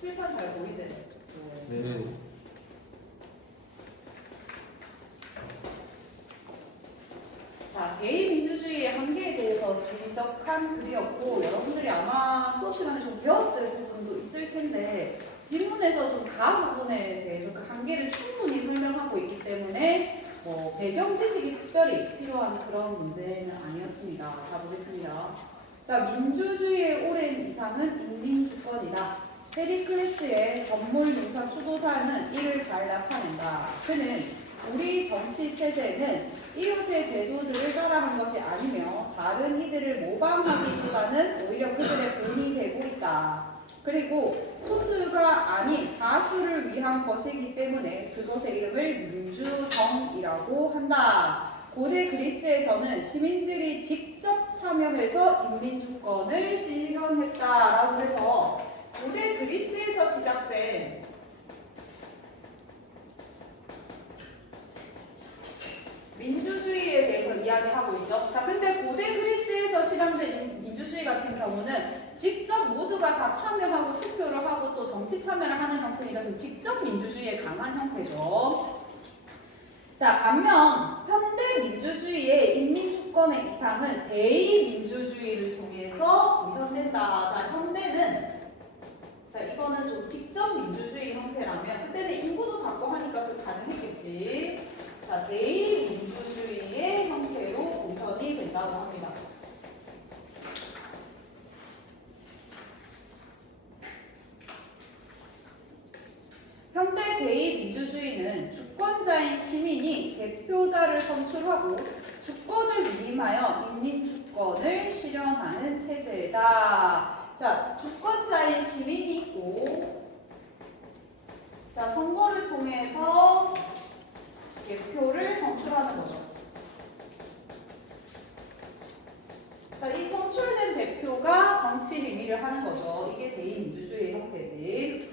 칠판 잘 보이지? 네. 자, 개인민주주의의 한계에 대해서 지적한 글이었고 여러분들이 아마 수업 시간에 좀 배웠을 부분도 있을 텐데 지문에서 좀 각 부분에 대해서 그 한계를 충분히 설명하고 있기 때문에 뭐 배경 지식이 특별히 필요한 그런 문제는 아니었습니다. 가보겠습니다. 자, 민주주의의 오랜 이상은 인민주권이다. 페리클레스의 전몰유사 추도사는 이를 잘 나타낸다. 그는 우리 정치 체제는 이웃의 제도들을 따라한 것이 아니며 다른 이들을 모방하기보다는 오히려 그들의 본이 되고 있다. 그리고 소수가 아닌 다수를 위한 것이기 때문에 그것의 이름을 민주정이라고 한다. 고대 그리스에서는 시민들이 직접 참여해서 인민주권을 실현했다라고 해서 고대 그리스에서 시작된 민주주의에 대해서 이야기하고 있죠. 자, 근데 고대 그리스에서 실현된 민주주의 같은 경우는 직접 모두가 다 참여하고 투표를 하고 또 정치 참여를 하는 형태니까 좀 직접 민주주의에 강한 형태죠. 자, 반면 현대 민주주의의 인민주권의 이상은 대의민주주의를 통해서 구현된다. 자, 현대는 자, 이거는 좀 직접 민주주의 형태라면 그때는 인구도 작고 하니까 그 가능했겠지. 자, 대의민주주의의 형태로 구현이 된다고 합니다. 현대 대의민주주의는 주권자인 시민이 대표자를 선출하고 주권을 위임하여 인민주권을 실현하는 체제다. 자, 주권자인 시민이 있고, 자, 선거를 통해서 대표를 선출하는 거죠. 자, 이 선출된 대표가 정치 행위를 하는 거죠. 이게 대의민주주의의 형태지.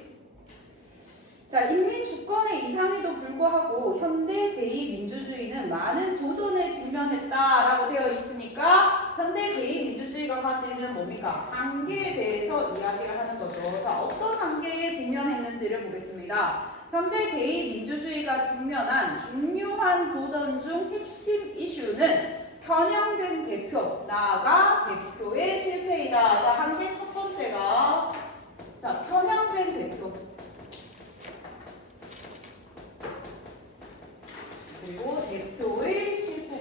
자, 인민주권의 이상에도 불구하고 현대 대의민주주의는 많은 도전에 직면했다라고 되어 있으니까 현대 대의민주주의가 가지는 뭡니까? 한계에 대해서 이야기를 하는 거죠. 자, 어떤 한계에 직면했는지를 보겠습니다. 현대 대의민주주의가 직면한 중요한 도전 중 핵심 이슈는 편향된 대표, 나아가 대표의 실패이다. 자, 한계 첫 번째가 자, 편향된 대표. 그리고 대표의 실패.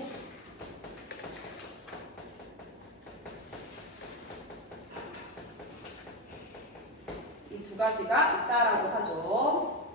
이 두 가지가 있다라고 하죠.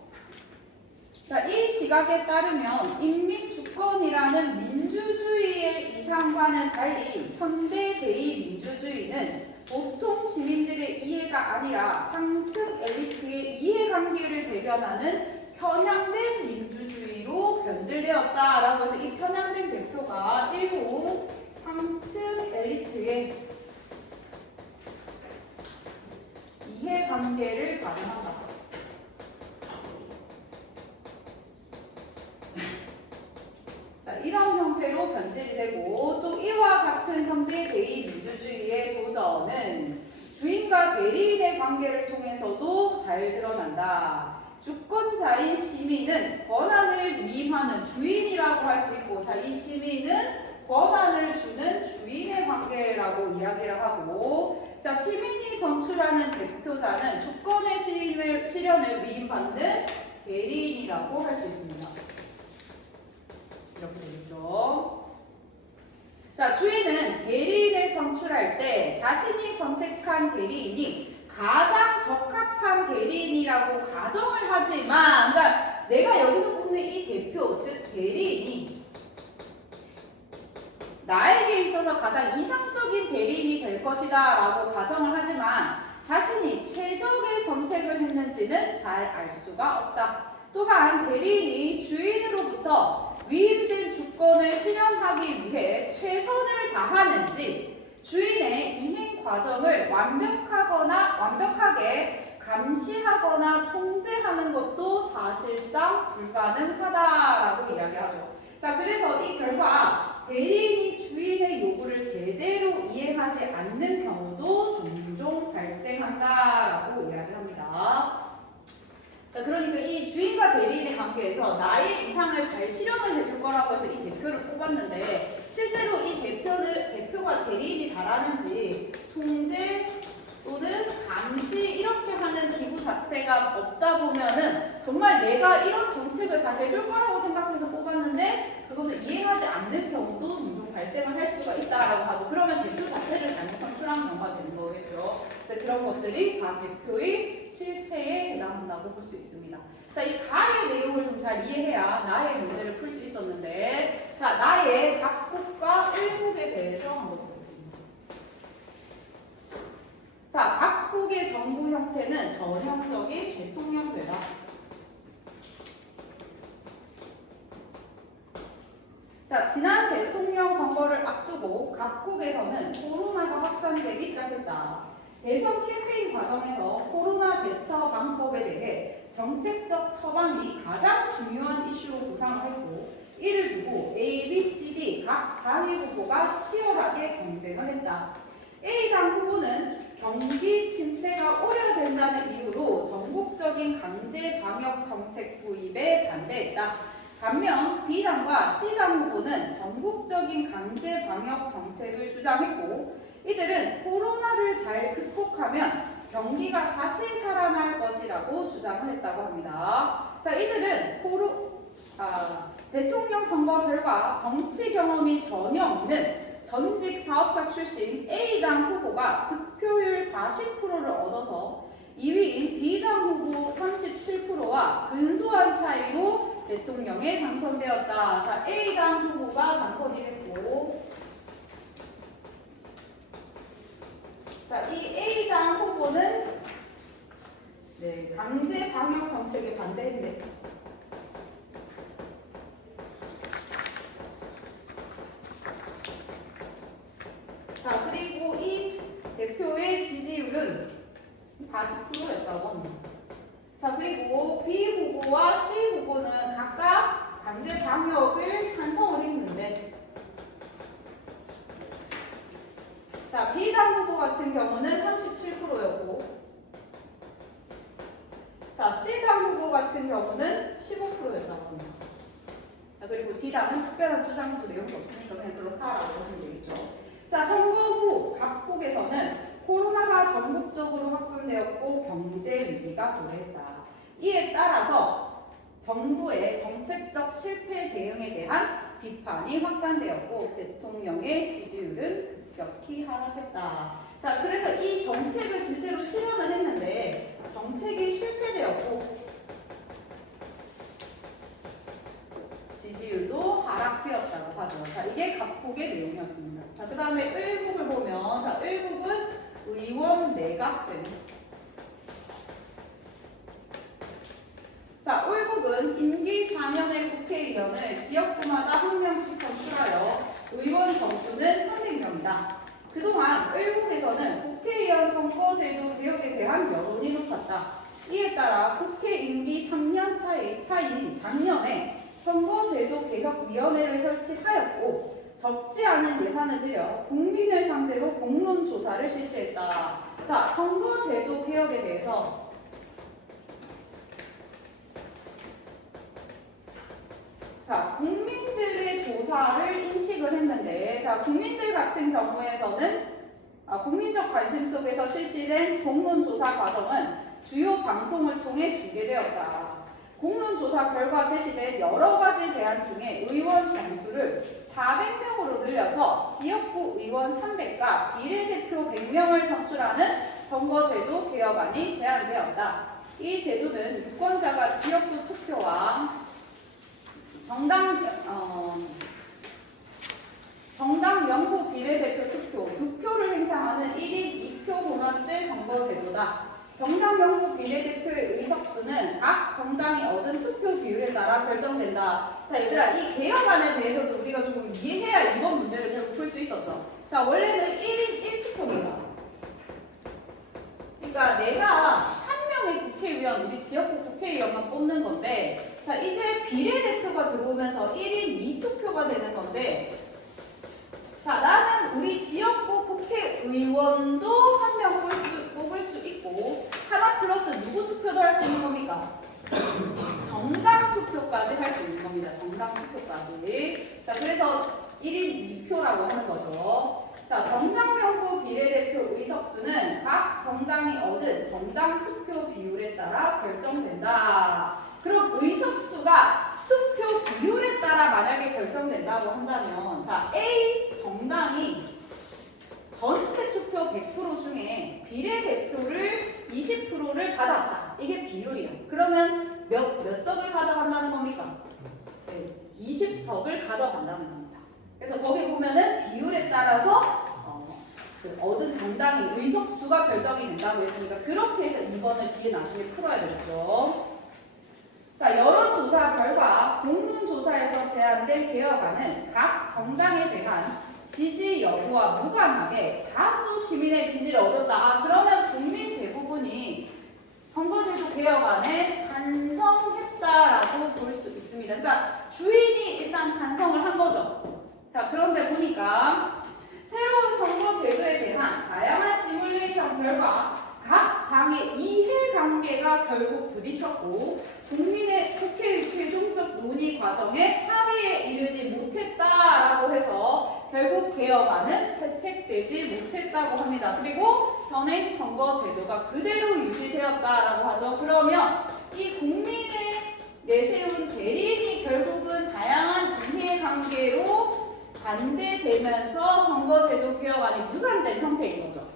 자, 이 시각에 따르면 인민주권이라는 민주주의의 이상과는 달리 현대 대의민주주의는 보통 시민들의 이해가 아니라 상층 엘리트의 이해관계를 대변하는 편향된 민주주의로 변질되었다라고 해서 이 편향된 대표가 일부 상층 엘리트의 이해관계를 가능한다. 자, 이런 형태로 변질이 되고 또 이와 같은 현대 대의민주주의의 도전은 주인과 대리인의 관계를 통해서도 잘 드러난다. 주권자인 시민은 권한을 위임하는 주인이라고 할 수 있고, 자, 이 시민은 권한을 주는 주인의 관계라고 이야기를 하고, 자, 시민이 선출하는 대표자는 주권의 실현을 위임받는 대리인이라고 할 수 있습니다. 이렇게 되겠죠. 자, 주인은 대리인을 선출할 때 자신이 선택한 대리인이 가장 적합한 대리인이라고 가정을 하지만, 그러니까 내가 여기서 뽑는 이 대표, 즉 대리인이 나에게 있어서 가장 이상적인 대리인이 될 것이다 라고 가정을 하지만 자신이 최적의 선택을 했는지는 잘 알 수가 없다. 또한 대리인이 주인으로부터 위임된 주권을 실현하기 위해 최선을 다하는지 주인의 이행 과정을 완벽하게 감시하거나 통제하는 것도 사실상 불가능하다라고 이야기하죠. 자, 그래서 이 결과 대리인이 주인의 요구를 제대로 이행하지 않는 경우도 종종 발생한다라고 이야기합니다. 자, 그러니까 이 주인과 대리인의 관계에서 나의 이상을 잘 실현을 해줄 거라고 해서 이 대표를 뽑았는데 실제로 이 대표가 대리인이 잘하는지 통제 또는 감시 이렇게 하는 기구 자체가 없다 보면은 정말 내가 이런 정책을 잘 해줄 거라고 생각해서 뽑았는데 그것을 이해하지 않는 경우도 종종 발생을 할 수가 있다라고 하죠. 그러면 대표 자체를 잘못 선출한 경우가 되는 거겠죠. 그래서 그런 것들이 다 대표의 실패에 해당한다고 볼 수 있습니다. 자, 이 가의 내용을 좀 잘 이해해야 나의 문제를 풀 수 있었는데, 자, 나의 각국과 일국에 대해서 한번 보겠습니다. 자, 각국의 정부 형태는 전형적인 대통령제다. 자, 지난 대통령 선거를 앞두고 각국에서는 코로나가 확산되기 시작했다. 대선 캠페인 과정에서 코로나 대처 방법에 대해 정책적 처방이 가장 중요한 이슈로 구상을 했고, 이를 두고 A, B, C, D 각 당의 후보가 치열하게 경쟁을 했다. A당 후보는 경기 침체가 우려된다는 이유로 전국적인 강제 방역 정책 도입에 반대했다. 반면 B당과 C당 후보는 전국적인 강제 방역 정책을 주장했고, 이들은 코로나를 잘 극복하면 경기가 다시 살아날 것이라고 주장을 했다고 합니다. 자, 이들은 대통령 선거 결과 정치 경험이 전혀 없는 전직 사업가 출신 A당 후보가 득표율 40%를 얻어서 2위인 B당 후보 37%와 근소한 차이로 대통령에 당선되었다. 자, A당 후보가 당선이 됐고, 자, 이 A당 후보는 강제 방역 정책에 반대했네. 자, 그리고 이 대표의 지지율은 40%였다고 합니다. 자, 그리고 B 후보와 C 후보는 각각 강제 방역을 찬성을 했는데, 자, B당 후보 같은 경우는 37%였고, 자, C당 후보 같은 경우는 15%였다고 합니다. 자, 그리고 D당은 특별한 주장도 내용이 없으니까 그냥 그렇다라고 보시면 되겠죠. 자, 선거 후 각국에서는 코로나가 전국적으로 확산되었고 경제 위기가 도래했다. 이에 따라서 정부의 정책적 실패 대응에 대한 비판이 확산되었고 대통령의 지지율은 급격히 하락했다. 자, 그래서 이 정책을 제대로 실현을 했는데 정책이 실패되었고 지지율도 하락되었다고 하죠. 자, 이게 각국의 내용이었습니다. 자, 그 다음에 을국을 보면, 자, 을국은 의원 내각제. 자, 을국은 임기 4년의 국회의원을 지역구마다 한 명씩 선출하여 의원 정수는 300명이다. 그동안 을국에서는 국회의원 선거제도 개혁에 대한 여론이 높았다. 이에 따라 국회 임기 3년 차인 작년에 선거제도 개혁위원회를 설치하였고 적지 않은 예산을 들여 국민을 상대로 공론조사를 실시했다. 자, 선거제도 개혁에 대해서 자, 국민들의 조사를 인식을 했는데, 자, 국민들 같은 경우에서는 국민적 관심 속에서 실시된 공론조사 과정은 주요 방송을 통해 중계되었다. 공론조사 결과 제시된 여러 가지 대안 중에 의원 정수를 400명으로 늘려서 지역구 의원 300과 비례대표 100명을 선출하는 선거제도 개혁안이 제안되었다. 이 제도는 유권자가 지역구 투표와 정당 명부 비례대표 투표, 두 표를 행사하는 1인 2표 혼합제 선거제도다. 정당 명부 비례대표의 의석수는 각 정당이 얻은 투표 비율에 따라 결정된다. 자, 얘들아, 이 개혁안에 대해서도 우리가 조금 이해해야 이번 문제를 풀 수 있었죠. 자, 원래는 1인 1투표입니다. 그러니까 내가 한 명의 국회의원, 우리 지역구 국회의원만 뽑는 건데, 자, 이제 비례대표가 들어오면서 1인 2투표가 되는 건데, 자, 나는 우리 지역구 국회의원도 한 명 뽑을 수 있고 하나 플러스 누구 투표도 할 수 있는 겁니까? 투표까지 할 수 있는 겁니다. 정당 투표까지. 자, 그래서 1인 2표라고 하는 거죠. 자, 정당 명부 비례대표 의석수는 각 정당이 얻은 정당 투표 비율에 따라 결정된다. 그럼 의석수가 투표 비율에 따라 만약에 결정된다고 한다면, 자, A 정당이 전체 투표 100% 중에 비례대표를 20%를 받았다. 이게 비율이야. 그러면 몇 석을 가져간다는 겁니까? 네, 20석을 가져간다는 겁니다. 그래서 거기 보면은 비율에 따라서 얻은 정당의 의석수가 결정이 된다고 했으니까 그렇게 해서 2번을 뒤에 나중에 풀어야 되겠죠. 자, 여론조사 결과 공론조사에서 제안된 개혁안은 각 정당에 대한 지지 여부와 무관하게 다수 시민의 지지를 얻었다. 그러면 국민 대부분이 선거제도 개혁안에 찬성했다라고 볼 수 있습니다. 그러니까 주인이 일단 찬성을 한 거죠. 자, 그런데 보니까 새로운 선거제도에 대한 다양한 시뮬레이션 결과 각 당의 이해관계가 결국 부딪혔고 국민의 국회의 최종적 논의 과정에 합의에 이르지 못했다라고 해서 결국 개혁안은 채택되지 못했다고 합니다. 그리고 현행 선거제도가 그대로 유지되었다라고 하죠. 그러면 이 국민의 내세운 대리인이 결국은 다양한 이해관계로 반대되면서 선거제도 개혁안이 무산된 형태인 거죠.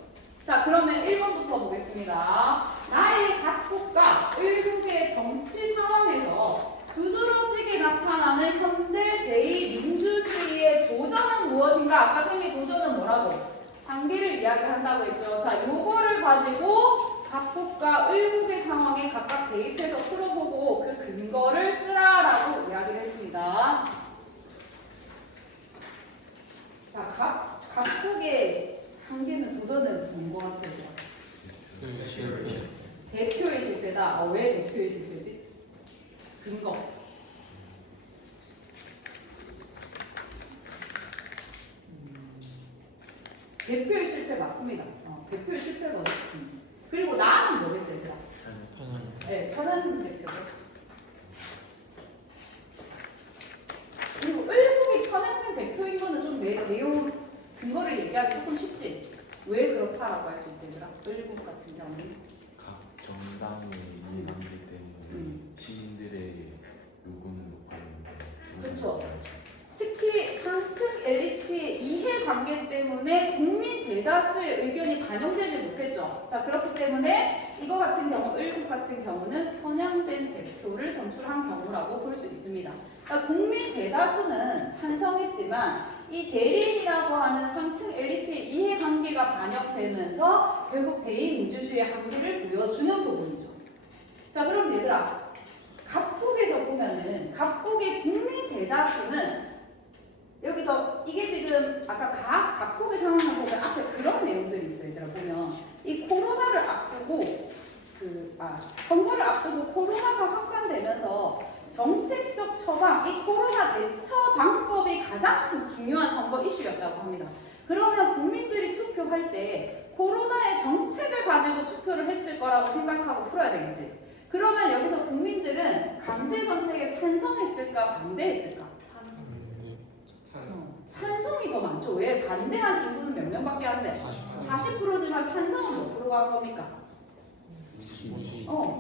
자, 그러면 1번부터 보겠습니다. 나의 각국과 일국의 정치 상황에서 두드러지게 나타나는 현대 대의민주주의의 도전은 무엇인가? 아까 선생님 도전은 뭐라고? 단계를 이야기한다고 했죠. 자, 요거를 가지고 각국과 일국의 상황에 각각 대입해서 풀어보고 그 근거를 쓰라라고 이야기를 했습니다. 자, 각국의 한계는 도전은 뭐 같아요? 대표의 실패다. 왜 대표의 실패지? 근거. 대표의 실패 맞습니다. 대표의 실패거든. 그리고 나는 뭐겠어요, 얘들아? 네, 편한 대표. 그리고 일국이 편향된 대표인 거는 좀 내용 근거를 얘기하기 조금 쉽지. 왜 그렇다라고 할 수 있지, 얘들아? 일국 같은 경우는 각 정당의 이해관계 때문에 시민들의 요구는 높아졌는데. 그렇죠. 특히 상층 엘리트의 이해관계 때문에 국민 대다수의 의견이 반영되지 못했죠. 자, 그렇기 때문에 이거 같은 경우, 일국 같은 경우는 편향된 대표를 선출한 경우라고 볼 수 있습니다. 그러니까 국민 대다수는 찬성했지만 이 대리인이라고 하는 상층 엘리트의 이해관계가 반영되면서 결국 대의민주주의의 한계를 보여주는 부분이죠. 자, 그럼 얘들아, 각국에서 보면은 각국의 국민 대다수는 여기서 이게 지금 아까 각국의 상황을 보면 앞에 그런 내용들이 있어요. 얘들아 보면 이 코로나를 앞두고 선거를 앞두고 코로나가 확산되면서 정책적 처방, 이 코로나 대처 방법이 가장 중요한 선거 이슈였다고 합니다. 그러면 국민들이 투표할 때 코로나의 정책을 가지고 투표를 했을 거라고 생각하고 풀어야 되겠지. 그러면 여기서 국민들은 강제 정책에 찬성했을까 반대했을까? 찬성이 더 많죠. 왜? 반대한 인구는 몇 명밖에 안 돼? 40%지만 찬성은 몇 프로가 한 겁니까?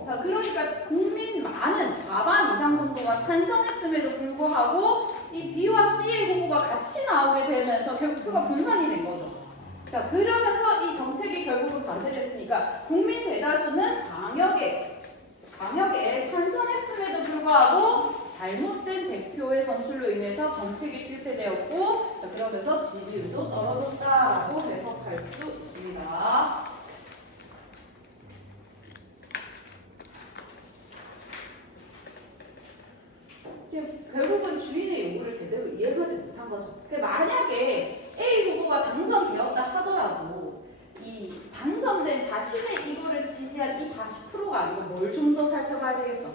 자, 그러니까 국민 많은 4반 이상 정도가 찬성했음에도 불구하고 이 B와 C의 후보가 같이 나오게 되면서 결국 표가 분산이 된 거죠. 자, 그러면서 이 정책이 결국은 반대됐으니까 국민 대다수는 방역에 찬성했음에도 불구하고 잘못된 대표의 선출로 인해서 정책이 실패되었고, 자, 그러면서 지지율도 떨어졌다라고 해석할 수 있습니다. 결국은 주인의 요구를 제대로 이해하지 못한 거죠. 만약에 A 후보가 당선되었다 하더라도 이 당선된 자신의 이거를 지지한 이 40%가 아니고 뭘 좀 더 살펴봐야 되겠어?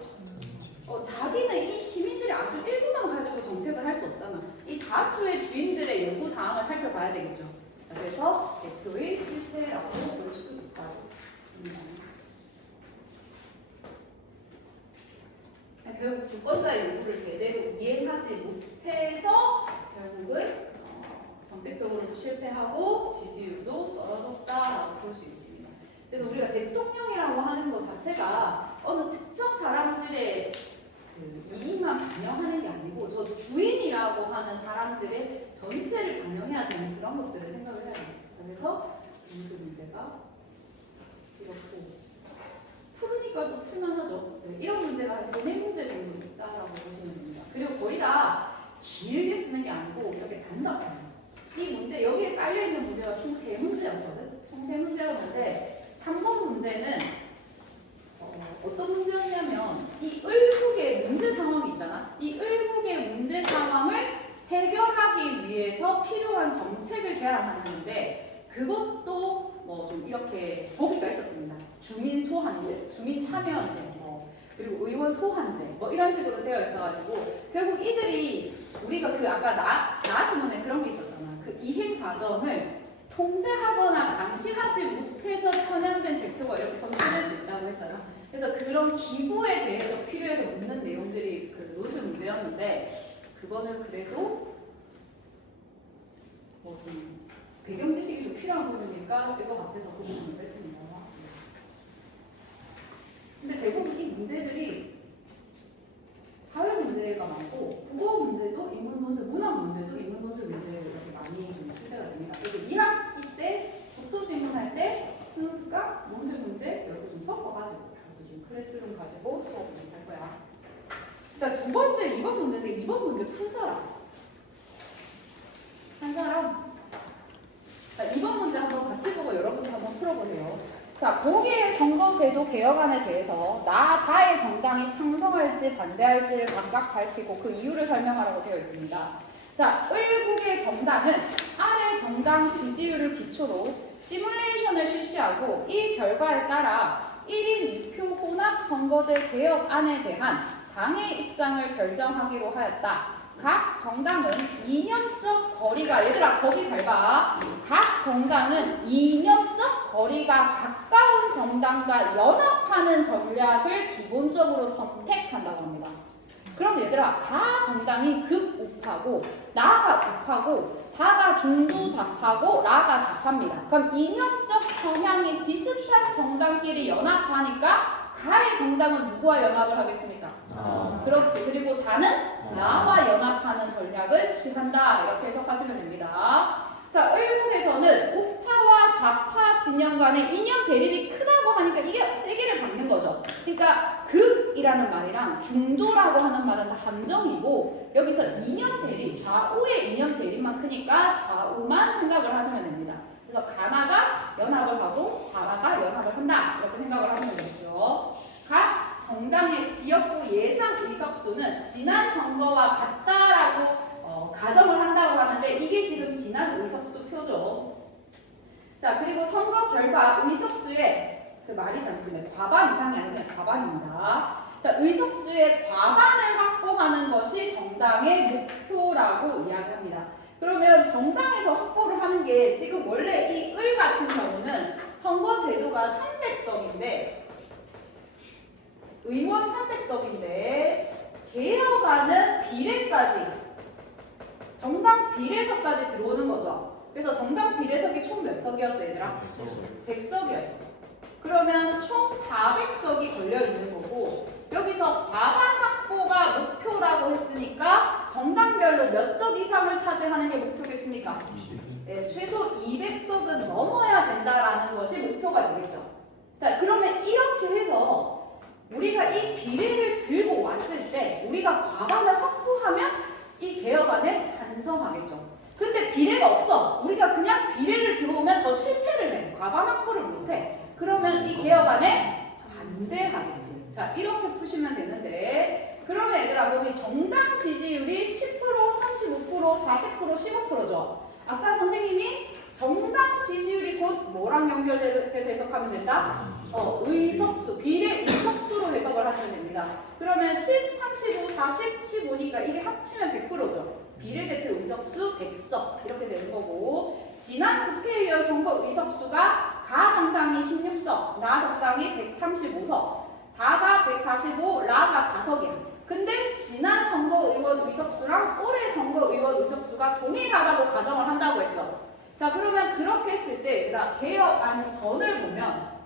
자기는 이 시민들이 아주 일부만 가지고 정책을 할 수 없잖아. 이 다수의 주인들의 요구 사항을 살펴봐야 되겠죠. 자, 그래서 대표의 실패라고 볼 수 있다고 합니다. 결국 주권자의 요구를 제대로 이행하지 못해서 결국은 정책적으로도 실패하고 지지율도 떨어졌다라고 볼 수 있습니다. 그래서 우리가 대통령이라고 하는 것 자체가 어느 특정 사람들의 그 이익만 반영하는 게 아니고 저 주인이라고 하는 사람들의 전체를 반영해야 되는 그런 것들을 생각을 해야 되겠죠. 그래서 인수 문제가 이렇고 푸르니까 또 풀만하죠. 네, 이런 문제가 한 3문제 정도 있다라고 보시면 됩니다. 그리고 거의 다 길게 쓰는 게 아니고 이렇게 단답해요. 이 문제 여기에 깔려 있는 문제가 총 3문제였거든. 총 3문제였는데 3번 문제는 어떤 문제였냐면 이 을국의 문제 상황이 있잖아. 이 을국의 문제 상황을 해결하기 위해서 필요한 정책을 제안하는 건데 그것도 뭐 좀 이렇게 보기가 있었습니다. 주민 소환제, 주민 참여제, 그리고 의원 소환제 뭐 이런 식으로 되어 있어가지고 결국 이들이 우리가 그 아까 나 지문에 그런 게 있었잖아. 그 이행 과정을 통제하거나 감시하지 못해서 편향된 대표가 이렇게 선출될 수 있다고 했잖아. 그래서 그런 기부에 대해서 필요해서 묻는 내용들이 그 노출 문제였는데 그거는 그래도 좀 배경 지식이 좀 필요한 부분이니까 뺄 것 같아서 그 부분을 뺐습니다. 근데 대부분 이 문제들이 사회 문제가 많고 국어 문제도 인문 논술, 문학 문제도 인문 논술 문제로 이렇게 많이 좀 출제가 됩니다. 그래서 2학기 때 독서 질문할 때 수능 특강, 논술 문제 이렇게 좀 섞어가지고 좀 클래스룸 가지고 수업을 할 거야. 자, 두 번째 2번 문제인데 2번 문제 푼 사람. 한 사람. 자, 2번 문제 한번 같이 보고 여러분도 한번 풀어보세요. 자, 고개 선거제도 개혁안에 대해서 다의 정당이 창성할지 반대할지를 각각 밝히고 그 이유를 설명하라고 되어 있습니다. 자, 을국의 정당은 아래 정당 지지율을 기초로 시뮬레이션을 실시하고 이 결과에 따라 1인 2표 혼합 선거제 개혁안에 대한 당의 입장을 결정하기로 하였다. 각 정당은 이념적 거리가 얘들아 거기 잘 봐. 각 정당은 이념적 거리가 가까운 정당과 연합하는 전략을 기본적으로 선택한다고 합니다. 그럼 얘들아 가 정당이 극우파고 나가 우파고 다가 중도좌파고 나가 좌파입니다. 그럼 이념적 성향이 비슷한 정당끼리 연합하니까 가의 정당은 누구와 연합을 하겠습니까? 그렇지. 그리고 다는 나와 연합하는 전략을 취한다. 이렇게 해석하시면 됩니다. 자, 을국에서는 우파와 좌파 진영 간의 이념 대립이 크다고 하니까 이게 세기를 받는 거죠. 그러니까 극이라는 말이랑 중도라고 하는 말은 다 함정이고 여기서 이념 대립, 좌우의 이념 대립만 크니까 좌우만 생각을 하시면 됩니다. 그래서 가나가 연합을 하고 가나가 연합을 한다. 이렇게 생각을 하시면 되겠죠. 각 정당의 지역구 예상 의석수는 지난 선거와 같다라고 가정을 한다고 하는데 이게 지금 지난 의석수 표죠. 자, 그리고 선거 결과 의석수의 그 말이 잘못됐네. 과반 이상이 아니라 과반입니다. 자, 의석수의 과반을 확보하는 것이 정당의 목표라고 이야기합니다. 그러면 정당에서 확보를 하는 게 지금 원래 이 을 같은 경우는 선거 제도가 300석인데 의원 300석인데 개혁안은 비례까지 정당 비례석까지 들어오는 거죠. 그래서 정당 비례석이 총 몇 석이었어 얘들아? 100석이었어. 그러면 총 400석이 걸려 있는 거고 여기서 과반 확보가 목표라고 했으니까 정당별로 몇 석 이상을 차지하는 게 목표겠습니까? 네, 최소 200석은 넘어야 된다라는 것이 목표가 되겠죠. 자, 그러면 이렇게 해서 우리가 이 비례를 들고 왔을 때 우리가 과반을 확보하면 이 개혁안에 찬성하겠죠. 근데 비례가 없어. 우리가 그냥 비례를 들어오면 더 실패를 해. 과반 확보를 못해. 그러면 이 개혁안에 반대하겠지. 자, 이렇게 푸시면 되는데 그러면 얘들아 여기 정당 지지율이 10%, 35%, 40%, 15%죠. 아까 선생님이 정당 지지율이 곧 뭐랑 연결돼서 해석하면 된다? 의석수, 비례 의석수로 해석을 하시면 됩니다. 그러면 10, 35, 40, 15니까 이게 합치면 100%죠. 비례대표 의석수 100석 이렇게 되는 거고 지난 국회의원 선거 의석수가 가 정당이 16석, 나 정당이 135석, 다가 145, 라가 4석이야. 근데 지난 선거의원 의석수랑 올해 선거의원 의석수가 동일하다고 가정을 한다고 했죠. 자, 그러면 그렇게 했을 때 얘들아 개혁안 전을 보면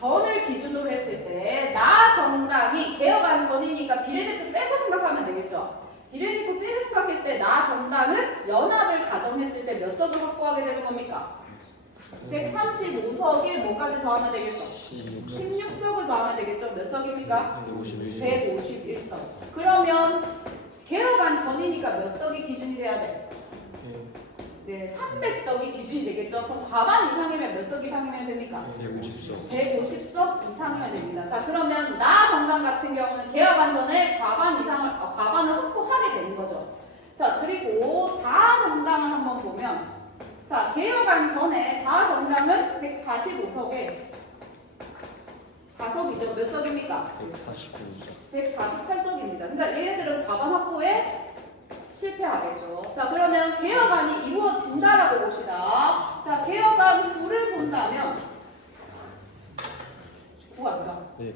전을 기준으로 했을 때 나 정당이 개혁안 전이니까 비례대표 빼고 생각하면 되겠죠. 비례대표 빼고 생각했을 때 나 정당은 연합을 가정했을 때 몇 석을 확보하게 되는 겁니까? 135석에 뭐까지 더하면 되겠어? 16석을 더하면 되겠죠. 몇 석입니까? 151석. 그러면 개혁안 전이니까 몇 석이 기준이 돼야 돼? 네, 300석이 기준이 되겠죠. 그럼 과반 이상이면 몇 석 이상이면 됩니까? 150석 이상이면 됩니다. 자, 그러면 나 정당 같은 경우는 개혁안 전에 과반을 확보하게 되는 거죠. 자, 그리고 다 정당을 한번 보면, 자, 개혁안 전에 다 정당은 145석에 4석이죠. 몇 석입니까? 148석입니다. 그러니까 얘네들은 과반 확보에 실패하겠죠. 자, 그러면 개혁안이 이루어진다라고 봅시다. 자, 개혁안 후를 본다면 구할까? 네.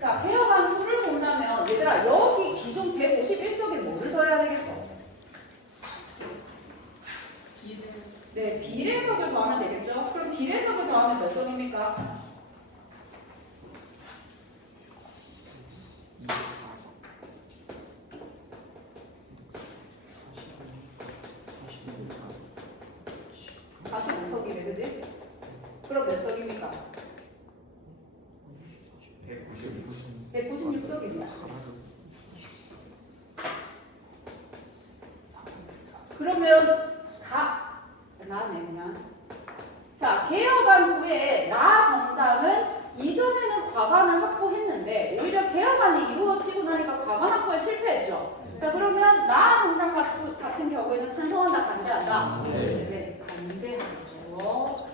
자, 개혁안 후를 본다면 얘들아 여기 기존 151석에 뭐를 더해야 되겠어? 네, 비례석을 더하면 되겠죠. 그럼 비례석을 더하면 몇 석입니까? 45석이네, 그지? 그럼 몇 석입니까? 196석입니다. 그러면 나네 그냥. 자, 개혁안 후에 나 정당은 이전에는 과반을 확보했는데 오히려 개혁안이 이루어지고 나니까 과반 확보에 실패했죠. 자, 그러면 나 정당 같은 경우에는 찬성한다, 반대한다? 네, 반대하죠.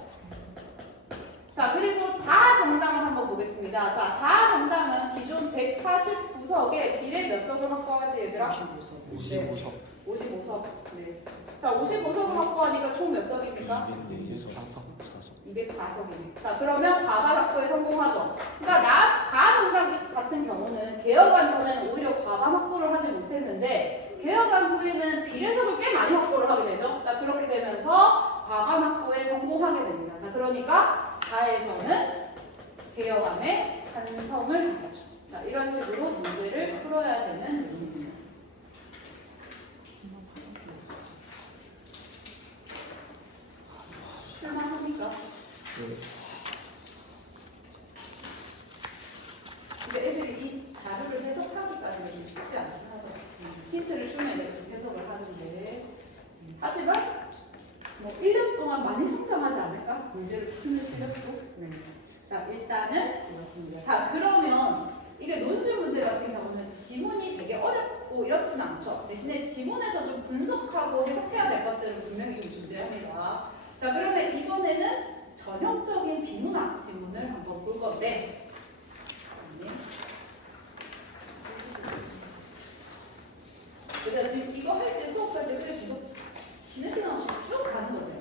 자, 그리고 다 정당을 한번 보겠습니다. 자, 다 정당은 기존 149석에 비례 몇 석을 확보하지 얘들아? 55석. 55석. 네. 자, 55석을 확보하니까 총 몇 석입니까? 204석입니다. 자, 그러면 과반 확보에 성공하죠. 그러니까 다 정당 같은 경우는 개혁안 전에는 오히려 과반 확보를 하지 못했는데 개혁안 후에는 비례석을 꽤 많이 확보를 하게 되죠. 자, 그렇게 되면서 과반 확보에 성공하게 됩니다. 자, 그러니까 다에서는 개혁안에 찬성을 하죠. 자, 이런 식으로 문제를 풀어야 되는 내용입니다. 실망합니까? 근데 애들이 이 자료를 해석하기까지는 쉽지 않긴 하죠. 힌트를 주면 이렇게 해석을 하는데 하지만 뭐 1년 동안 많이 성장하지 않을까? 문제를 푸는 실력도. 네. 자, 일단은 그렇습니다. 자, 그러면 이게 논술 문제 같은 경우는 지문이 되게 어렵고 이렇진 않죠. 대신에 지문에서 좀 분석하고 해석해야 될 것들은 분명히 좀 존재합니다. 자, 그러면 이번에는 전형적인 비문학 지문을 한번 볼 건데, 그래서 지금 이거 할 때 수업할 때 그래 계속 쉬는 시간 없이 쭉 가는 거죠.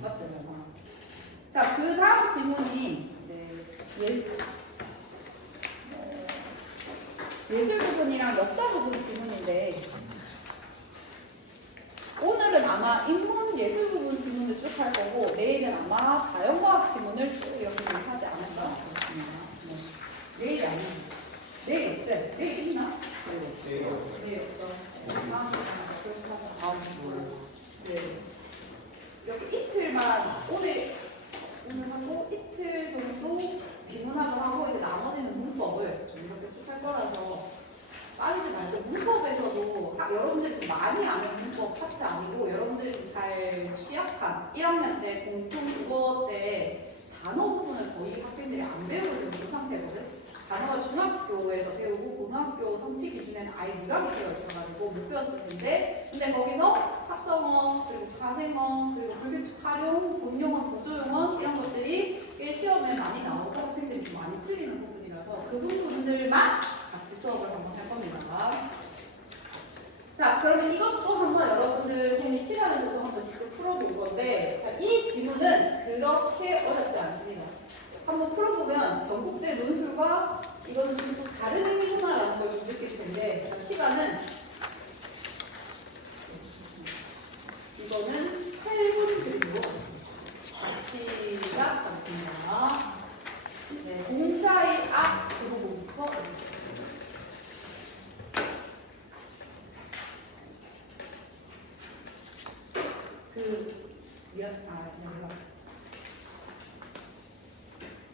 맞죠? 자, 그 다음 지문이 예술 부분이랑 역사 부분 지문인데, 오늘은 아마 인문 예술 부분 지문을 쭉 할 거고 내일은 아마 자연과학 지문을 쭉 이렇게 좀 하지 않을까 싶습니다. 내일이 아니에요. 내일 없지? 내일 있나? 내일 없어. 다음 주. 네. 이렇게 이틀만 오늘 하고 이틀 정도 비문학을 하고 이제 나머지는 문법을 좀 이렇게 쭉 할 거라서 빠지지 말고, 문법에서도 여러분들이 좀 많이 아는 문법 파트 아니고 여러분들이 잘 취약한 1학년 때 공통 국어 때 단어 부분을 거의 학생들이 안 배우고 지금 그 상태거든. 단어가 중학교에서 배우고 고등학교 성취 기준에는 아예 누락이 되어 있어가지고 못 배웠을 텐데, 근데 거기서 합성어 그리고 파생어 그리고 불규칙 활용, 본용어, 보조용어 이런 것들이 꽤 시험에 많이 나오고 학생들이 좀 많이 틀리는 부분이라서 그 부분들만 같이 수업을 한번 할 겁니다. 자, 그러면 이것도 한번 여러분들 시간을 줘서 한번 직접 풀어볼 건데, 자, 이 지문은 그런 그렇게 어렵지 않습니다. 한번 풀어보면 경국대 논술과 이거는 좀 또 다른 의미구나라는 걸 좀 느낄 텐데 시간은 이거는 8분 드리고 시작하겠습니다. 네, 공자의 앞 그 부분부터 몰라.